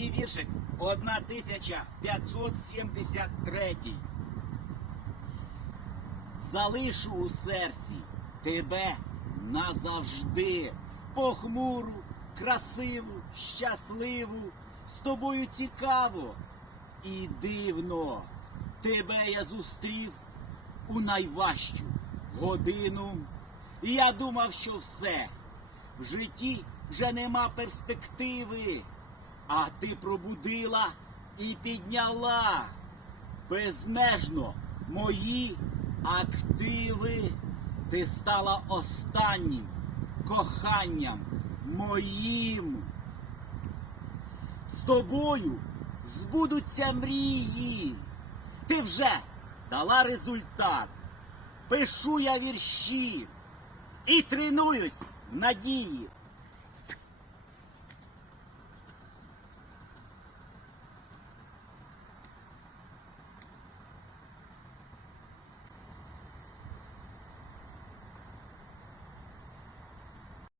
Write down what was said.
Твій віршик 1573. Залишу у серці тебе назавжди. Похмуру, красиву, щасливу, з тобою цікаво і дивно. Тебе я зустрів у найважчу годину. І я думав, що все в житті вже нема перспективи. А ти пробудила і підняла безмежно мої активи. Ти стала останнім коханням моїм. З тобою збудуться мрії. Ти вже дала результат. Пишу я вірші і тренуюсь в надії.